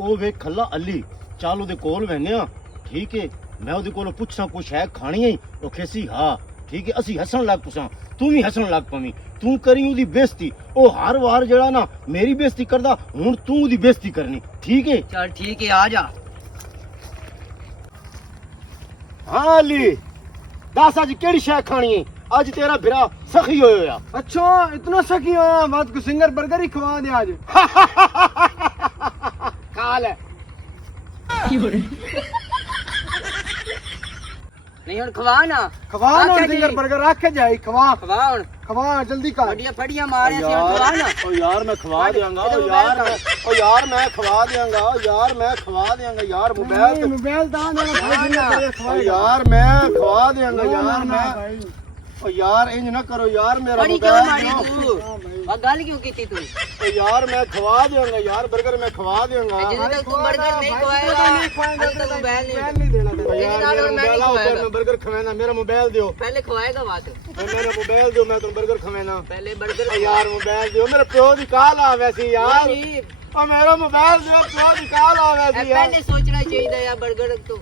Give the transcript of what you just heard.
ਉਹ ਵੇਖ ਖੱਲਾ ਅਲੀ, ਚੱਲ ਉਹਦੇ ਕੋਲ ਵੈਨੇ ਆ, ਠੀਕ ਹੈ। ਮੈਂ ਉਹਦੇ ਕੋਲੋਂ ਪੁੱਛਾਂ ਕੁਛ ਹੈ ਖਾਣੀ ਹੈ? ਉਹ ਖੇਸੀ ਹਾਂ, ਠੀਕ ਹੈ। ਅਸੀਂ ਹੱਸਣ ਲੱਗ ਪੁੱਛਾਂ, ਤੂੰ ਵੀ ਹੱਸਣ ਲੱਗ ਪਵੀਂ। ਤੂੰ ਕਰੀ ਉਹਦੀ ਬੇਇੱਜ਼ਤੀ, ਉਹ ਹਰ ਵਾਰ ਜਿਹੜਾ ਨਾ ਮੇਰੀ ਬੇਇੱਜ਼ਤੀ ਕਰਦਾ, ਹੁਣ ਤੂੰ ਉਹਦੀ ਬੇਇੱਜ਼ਤੀ ਕਰਨੀ, ਠੀਕ ਹੈ? ਚੱਲ ਠੀਕ ਹੈ, ਆ ਜਾ। ਹਾਂ ਅਲੀ, ਦੱਸ ਅੱਜ ਕਿਹੜੀ ਸ਼ੈ ਖਾਣੀ ਹੈ? ਅੱਜ ਤੇਰਾ ਭਰਾ ਸਖੀ ਹੋਇਆ। अच्छा इतना सकी होया बात को सिंगर बर्गर ही खवा दे आज। ਖਾ ਲੈ। ਨਹੀਂ ਹੁਣ ਖਵਾ ਨਾ, खवा ना आके सिंगर जी। बर्गर आके जाए खवा ਖਵਾ ਹੁਣ। खवा जल्दी कर। ਵੱਡੀਆਂ ਫੜੀਆਂ ਮਾਰਿਆ ਸੀ, ਹੁਣ ਖਵਾ ਨਾ। ਓ ਯਾਰ ਮੈਂ ਖਵਾ ਦਿਆਂਗਾ, ਓ ਯਾਰ ਮੈਂ ਖਵਾ ਦਿਆਂਗਾ, ਓ ਯਾਰ ਮੈਂ ਖਵਾ ਦਿਆਂਗਾ ਯਾਰ। नहीं, मोबाइल दान देना भाई सिंगर बर्गर ਓ खवा ਯਾਰ ਮੈਂ ਖਵਾ ਦਿਆਂਗਾ ਯਾਰ ਮੈਂ। भाई ਓ ਯਾਰ ਇੰਜ ਨਾ ਕਰੋ ਯਾਰ, ਮੇਰਾ ਬੜੀ ਕਿਉਂ ਮਾਰੀ ਮੋਬਾਈਲ ਤੂੰ? ਆ ਗੱਲ ਕਿਉਂ ਕੀਤੀ ਤੂੰ? ਓ ਯਾਰ ਮੈਂ ਖਵਾ ਦਿਆਂਗਾ ਯਾਰ, 버ਗਰ ਮੈਂ ਖਵਾ ਦਿਆਂਗਾ। ਜਦੋਂ ਤੱਕ ਤੂੰ 버ਗਰ ਨਹੀਂ ਖਵਾਏਗਾ, ਅੱਜ ਤੱਕ ਮੋਬਾਈਲ मोबाइल ਨਹੀਂ। नहीं देना ਓ तेरे। ਯਾਰ ਨਾਲ ਮੇਰਾ ਹੁਣ ਮੈਂ ਮੋਬਾਈਲ ਨਹੀਂ ਆਓ, ਫਿਰ ਖਵਾਏਗਾ। ਮੈਂ 버ਗਰ ਖਵਾਣਾ। ਮੇਰਾ ਮੋਬਾਈਲ ਦਿਓ, ਪਹਿਲੇ ਖਵਾਏਗਾ ਬਾਤ, ਮੇਰਾ ਮੋਬਾਈਲ ਦਿਓ, ਮੈਂ ਤੁਹਾਨੂੰ 버ਗਰ ਖਵਾਣਾ। ਪਹਿਲੇ 버ਗਰ। ਓ ਯਾਰ ਮੋਬਾਈਲ ਦਿਓ, ਮੇਰੇ ਪਿਓ ਦੀ ਕਾਲ ਆਵੇ ਸੀ ਯਾਰ। ਨਹੀਂ, ਓ ਮੇਰਾ ਮੋਬਾਈਲ ਦਿਓ, ਪਿਓ ਦੀ ਕਾਲ ਆਵੇ ਸੀ ਯਾਰ। ਪਹਿਲੇ ਸੋਚਣਾ ਚਾਹੀਦਾ ਯਾਰ 버ਗਰ ਤੋਂ।